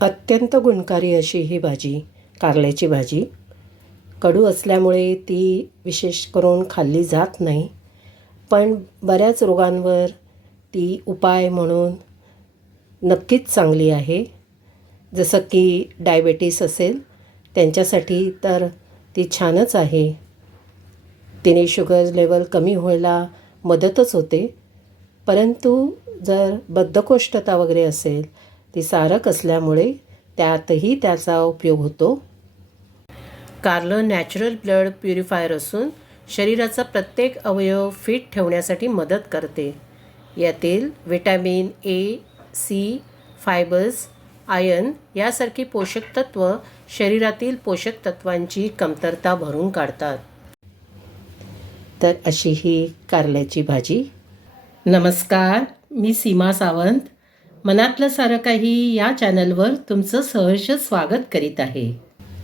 अत्यंत गुणकारी अशी ही भाजी, कारल्याची भाजी. कडू असल्यामुळे ती विशेष करून खाल्ली जात नाही, पण बऱ्याच रोगांवर ती उपाय म्हणून नक्कीच चांगली आहे. जसं की डायबेटीस असेल त्यांच्यासाठी तर ती छानच आहे. तिने शुगर लेवल कमी व्हायला मदतच होते. परंतु जर बद्धकोष्ठता वगैरे असेल, ती सारक असल्यामुळे त्यातही त्याचा उपयोग होतो. कारलं नॅचरल ब्लड प्युरिफायर असून शरीराचा प्रत्येक अवयव फिट ठेवण्यासाठी मदत करते. यातील vitamin A, C, fibres, iron यासारखी पोषक तत्व शरीरातील पोषक तत्वांची कमतरता भरून काढतात. तर अशी ही कारल्याची भाजी. नमस्कार, मी सीमा सावंत. मनातलं सारं काही या चॅनलवर तुमचं सहर्ष स्वागत करीत आहे.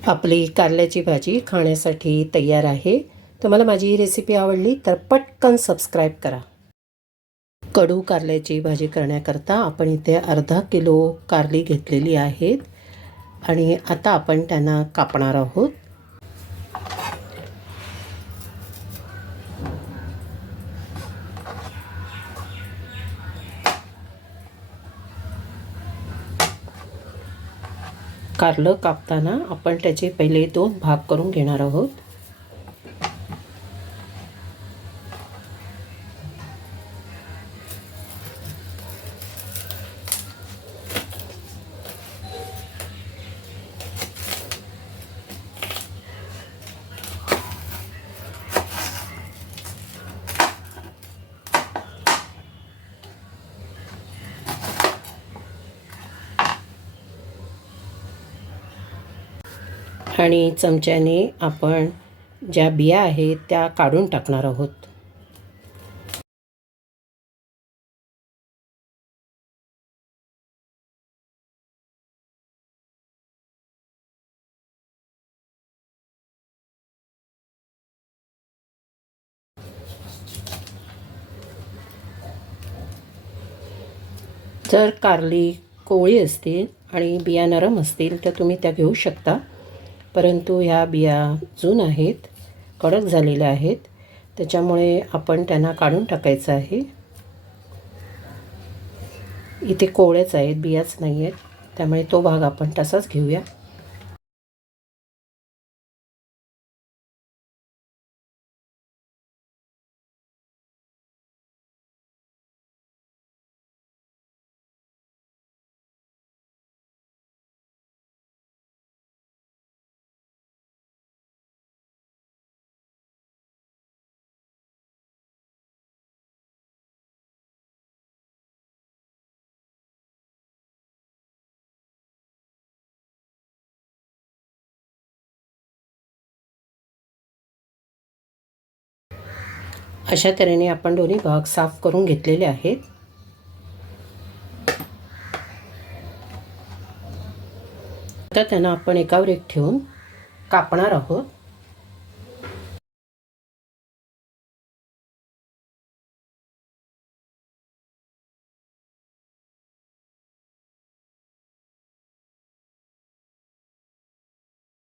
आपली कारल्याची भाजी खाण्यासाठी तयार आहे. तुम्हाला माझी ही रेसिपी आवडली तर पटकन सबस्क्राईब करा. कडू कारल्याची भाजी करण्याकरता आपण इथे अर्धा किलो कारली घेतलेली आहेत आणि आता आपण त्यांना कापणार आहोत. कारलं कापताना आपण त्याचे पहिले 2 भाग करून घेणार आहोत. आणि चमच्याने आपण ज्या बिया आहेत त्या काढून टाकणार आहोत. जर कारली कोवळी असतील आणि बिया नरम असतील तर तुम्ही त्या घेऊ शकता. परंतु ह्या बिया जून आहेत, कडक झालेल्या आहेत, त्याच्यामुळे आपण त्यांना काढून टाकायचं आहे. इथे कोवळ्याच आहेत, बियाच नाही आहेत, त्यामुळे तो भाग आपण तसाच घेऊया. अशा तऱ्हेने आपण दोन्ही भाग साफ करून घेतलेले आहेत. आता त्यांना आपण एकावर एक ठेवून कापणार आहोत.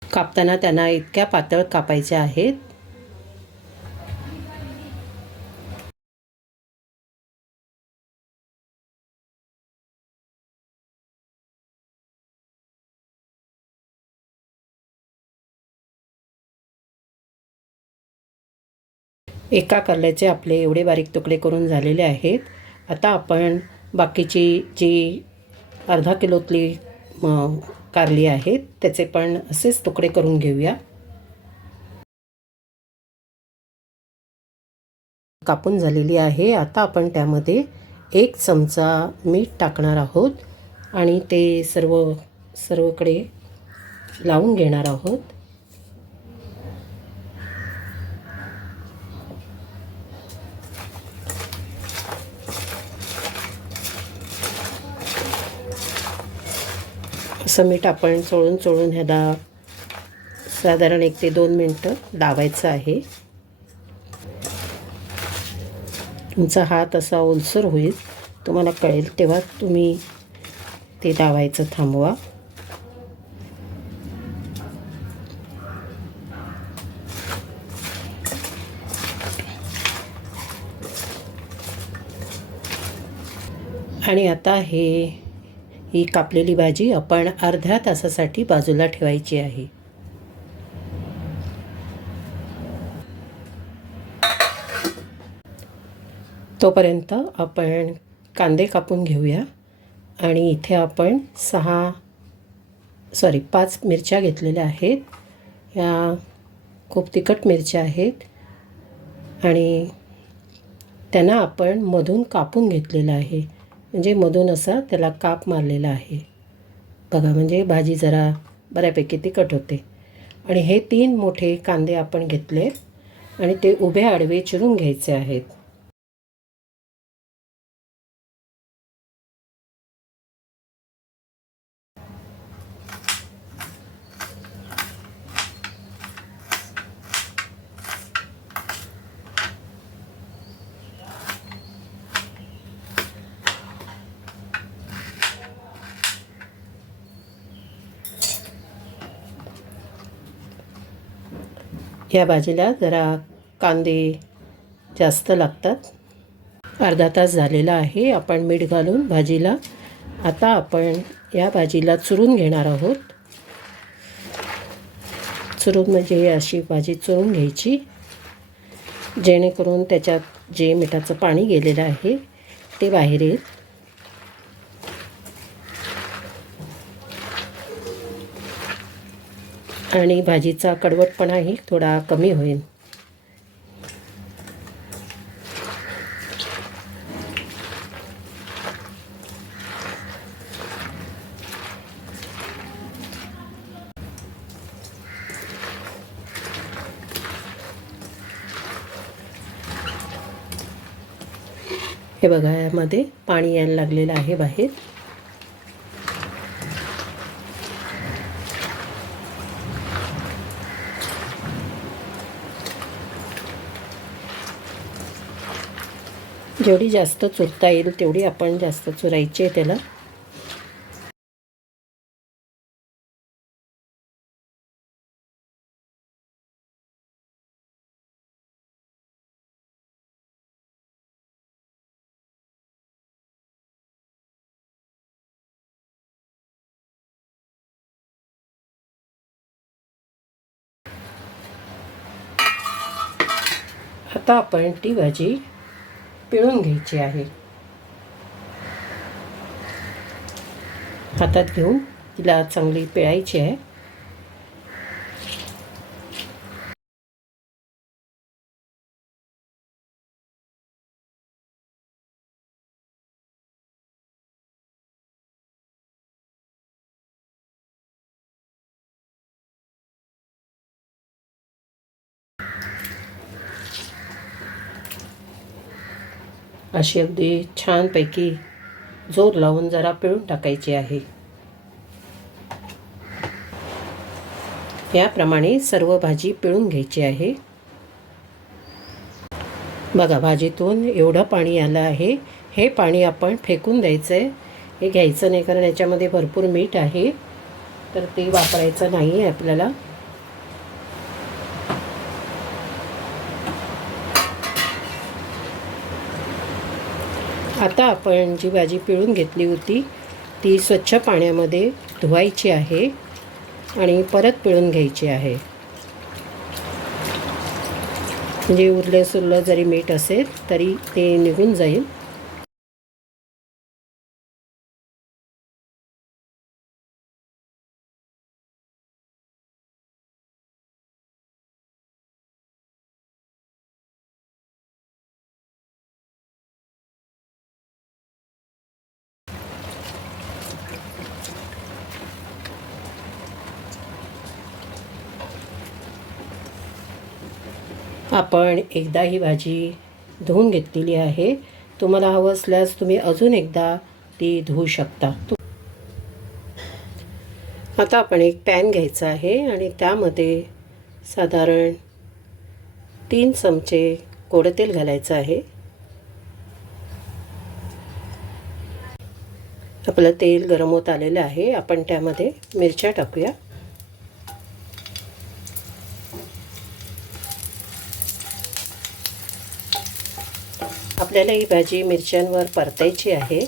कापताना त्यांना इतक्या पातळ कापायच्या आहेत एका कारल्याचे आपले एवढे बारीक तुकडे करून झालेले आहेत. आता आपण बाकीची जी अर्धा किलोतली कारली आहेत त्याचे पण असेच तुकडे करून घेऊया. कापून झालेली आहे. आता आपण त्यामध्ये 1 चमचा मीठ टाकणार आहोत आणि ते सर्वकडे लावून घेणार आहोत. असं मीठ आपण चोळून ह्याला साधारण 1 ते 2 मिनटं दाबायचं आहे. तुमचा हात असा ओलसर होईल, तुम्हाला कळेल तेव्हा तुम्ही ते दाबायचं थांबवा. आणि आता ही कापलेली भाजी आपण अर्ध्या तासासाठी बाजूला ठेवायची आहे. तोपर्यंत आपण कांदे कापून घेऊया. आणि इथे आपण 5 मिरच्या घेतलेल्या आहेत. या खूप तिखट मिरच्या आहेत आणि त्यांना आपण मधून कापून घेतलेलं आहे. म्हणजे मधून असा त्याला काप मारलेला आहे बघा, म्हणजे भाजी जरा बऱ्यापैकी तिखट होते. आणि हे 3 मोठे कांदे आपण घेतले आणि ते उभे आडवे चिरून घ्यायचे आहेत. या भाजीला जरा कांदे जास्त लागतात. अर्धा तास झालेला आहे. आपण मीठ घालून भाजीला आता आपण या भाजीला चुरून घेणार आहोत. चुरून म्हणजे अशी भाजी चुरून घ्यायची, जेणेकरून त्याच्यात जे मिठाचं पाणी गेलेलं आहे ते बाहेर येईल. आणि भाजीचा कडवटपणाही थोडा कमी होईल. हे बघा, यामध्ये पाणी यायला लागलेलं आहे बाहेर. जेवढी जास्त चुरता येईल तेवढी आपण जास्त चुरायची आहे त्याला. आता आपण ती भाजी पिळून घ्यायची आहे. हातात घेऊन तिला चांगली पिळायची आहे. अशी अगदी छानपैकी जोर लावून जरा पिळून टाकायची आहे. याप्रमाणे सर्व भाजी पिळून घ्यायची आहे. बघा, भाजीतून एवढं पाणी आलं आहे. हे पाणी आपण फेकून द्यायचं आहे. हे घ्यायचं नाही, कारण याच्यामध्ये भरपूर मीठ आहे, तर ते वापरायचं नाही आहे आपल्याला. आता आपण जी भाजी पिळून घेतली होती ती स्वच्छ पाण्यामध्ये धुवायची आहे आणि परत पिळून घ्यायची आहे. म्हणजे उरले सुरलं जरी मीठ असेल तरी ते निघून जाईल. आपण एकदा ही भाजी धुवून घेतलेली आहे. तुम्हाला हवं असल्यास तुम्ही अजून एकदा ती धुवू शकता. आता आपण एक पॅन घ्यायचा आहे आणि त्यामध्ये साधारण 3 चमचे गोडं तेल घालायचं आहे. आपलं तेल गरम होत आलेलं आहे. आपण त्यामध्ये मिरच्या टाकूया. आपल्याला ही भाजी मिरच्यांवर परतायची आहे.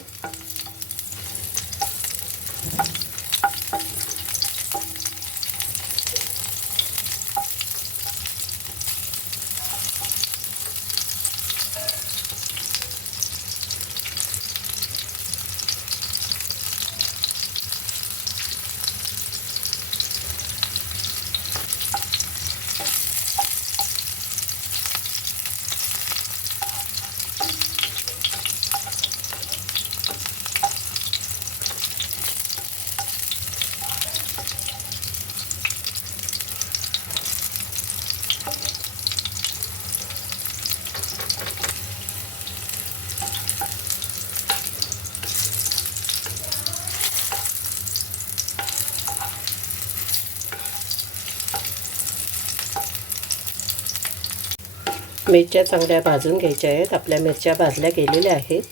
मिरच्या चांगल्या भाजून घ्यायच्या आहेत. आपल्या मिरच्या भाजल्या गेलेल्या आहेत.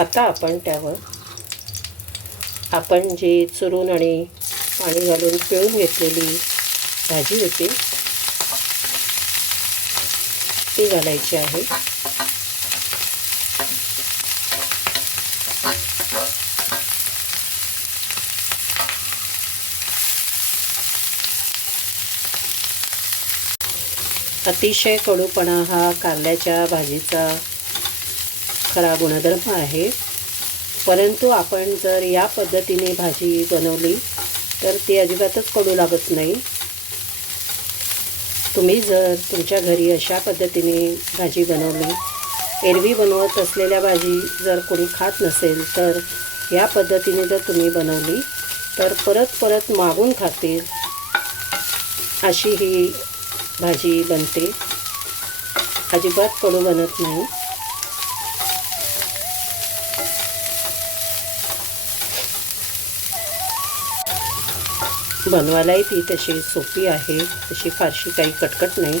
आता आपण त्यावर आपण जी चुरून आणि पाणी घालून पिळून घेतलेली भाजी होती ती घालायची आहे. अतिशय कडूपणा हा कारल्याच्या भाजीचा खरा गुणधर्म आहे. परंतु आपण जर या पद्धतीने भाजी बनवली तर ती अजिबातच कडू लागत नाही. तुम्ही जर तुमच्या घरी अशा पद्धतीने भाजी बनवली, एरवी बनवत असलेल्या भाजी जर कोणी खात नसेल तर या पद्धतीने जर तुम्ही बनवली तर परत परत मागून खातील अशी ही भाजी बनते. अजिबात कडू बनत नाही. बनवायलाही ती तशी सोपी आहे, तशी फारशी काही कटकट नाही.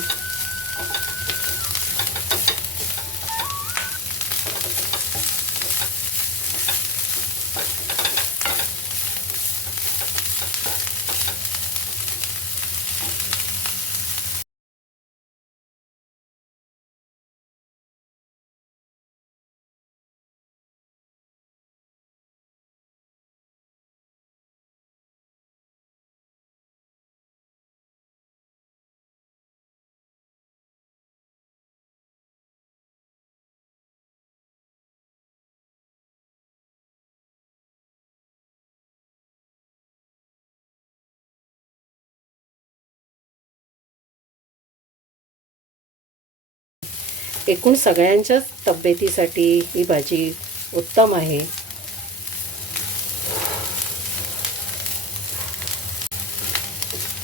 एकूण सगळ्यांच्याच तब्येतीसाठी ही भाजी उत्तम आहे.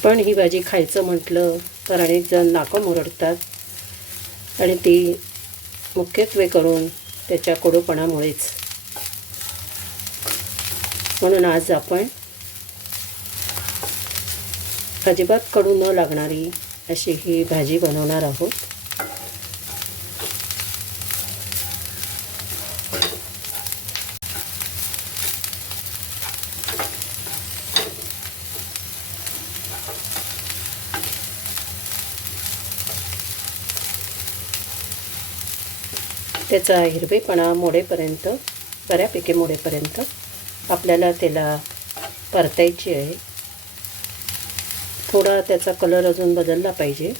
पण ही भाजी खायचं म्हटलं तर अनेक जण नाकं मुरडतात आणि ती मुख्यत्वे करून त्याच्या कडूपणामुळेच. म्हणून आज आपण अजिबात कडू न लागणारी अशी ही भाजी बनवणार आहोत. त्याचा हिरवेपणा मोडेपर्यंत, बऱ्यापैकी मोडेपर्यंत आपल्याला त्याला परतायची आहे. थोडा त्याचा कलर अजून बदलला पाहिजे.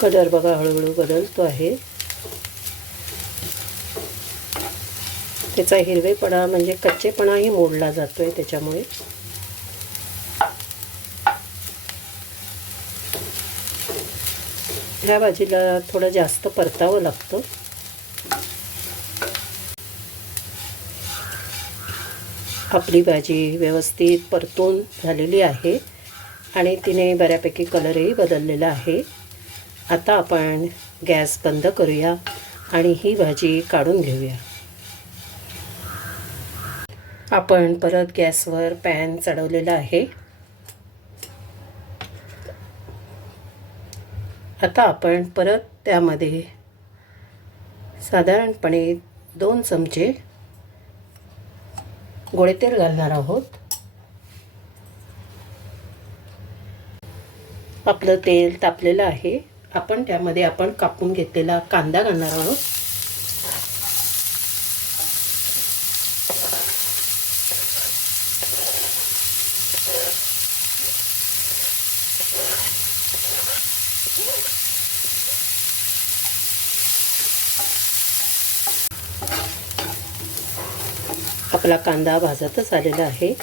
कलर बघा हळूहळू बदलतो आहे. त्याचा हिरवेपणा म्हणजे कच्चेपणाही मोडला जातो आहे त्याच्यामुळे. ह्या भाजीला थोडं जास्त परतावं लागतं. आपली भाजी व्यवस्थित परतून झालेली आहे आणि तिने बऱ्यापैकी कलरही बदललेला आहे. आता आपण गॅस बंद करूया आणि ही भाजी काढून घेऊया. आपण परत गॅसवर पॅन चढवलेला आहे. आता आपण परत त्यामध्ये साधारणपणे 2 चमचे गोडे तेल घालणार आहोत. आपलं तेल तापलेलं आहे. आपण त्यामध्ये कापून घेतलेला कांदा घालणार आहोत. आपला कांदा भाजतच आलेला आहे.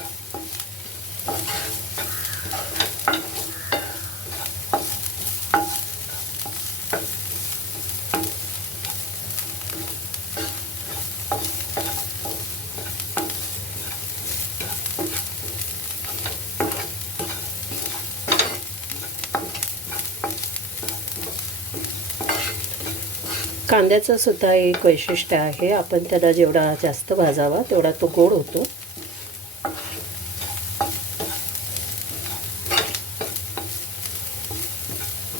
कांद्याचं सुद्धा एक वैशिष्ट्य आहे. आपण त्याला जेवढा जास्त भाजावा तेवढा तो गोड होतो.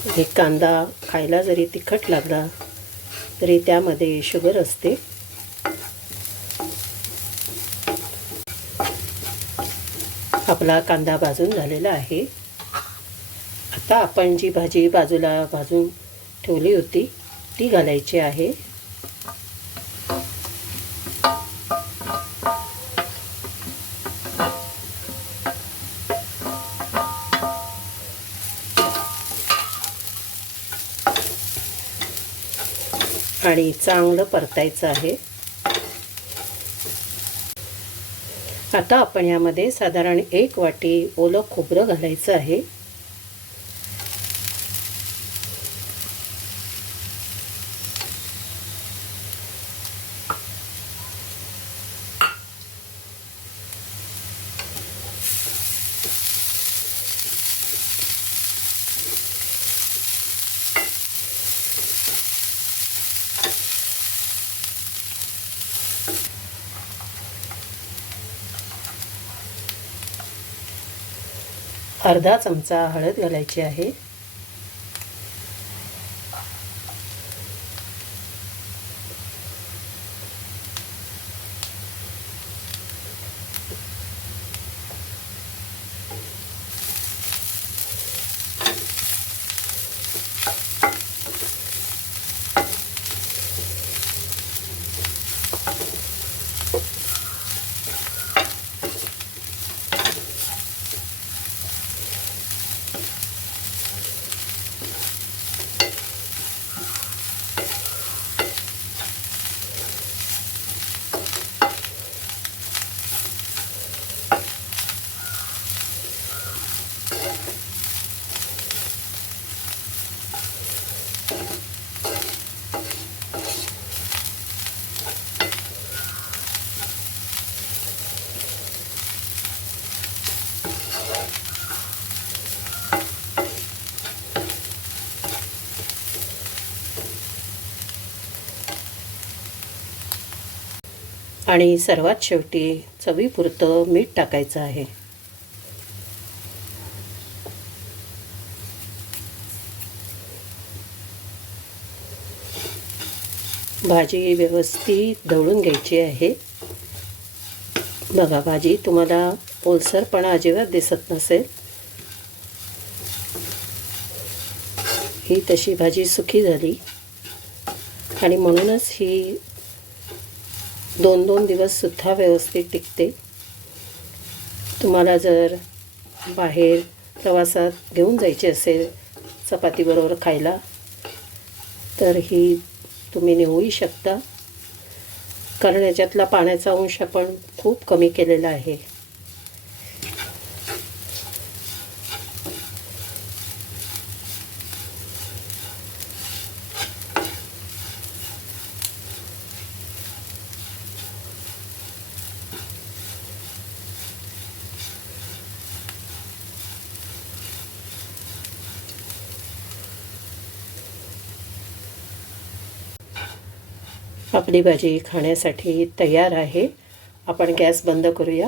हे कांदा खायला जरी तिखट लागला तरी त्यामध्ये शुगर असते. आपला कांदा भाजून झालेला आहे. आता आपण जी भाजी बाजूला भाजून ठेवली होती ती घालायची आहे. आणि चांगलं परतायचं आहे. आता आपण यामध्ये साधारण 1 वाटी ओलं खोबरं घालायचं आहे. अर्धा चमचा हळद घालायची आहे. आणि सर्वात शेवटी चवीपुरतं मीठ टाकायचं आहे. भाजी व्यवस्थित ढवळून घ्यायची आहे. बघा, भाजी तुम्हाला ओलसरपणा अजिबात दिसत नसेल. ही तशी भाजी सुकी झाली आणि म्हणूनच ही 2-2 दिवससुद्धा व्यवस्थित टिकते. तुम्हाला जर बाहेर प्रवासात घेऊन जायचे असेल चपातीबरोबर खायला तर ही तुम्ही नेऊही शकता, कारण याच्यातला पाण्याचा अंश आपण खूप कमी केलेला आहे. आपली भाजी खाण्यासाठी तयार आहे. आपण गॅस बंद करूया.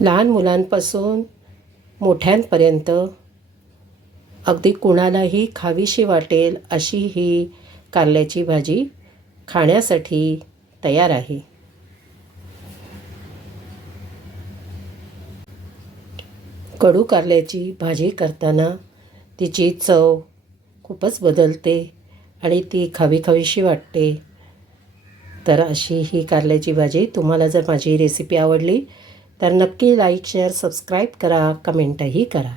लहान मुलांपासून मोठ्यांपर्यंत अगदी कुणालाही खावीशी वाटेल अशी ही कारल्याची भाजी खाण्यासाठी तयार आहे. कडू कारल्याची भाजी करताना तिची चव खूपच बदलते आणि ती खावीशी वाटते. तर अशी ही कारल्याची भाजी, तुम्हाला जर माझी रेसिपी आवडली तर नक्की लाईक, शेअर, सबस्क्राईब करा, कमेंटही करा.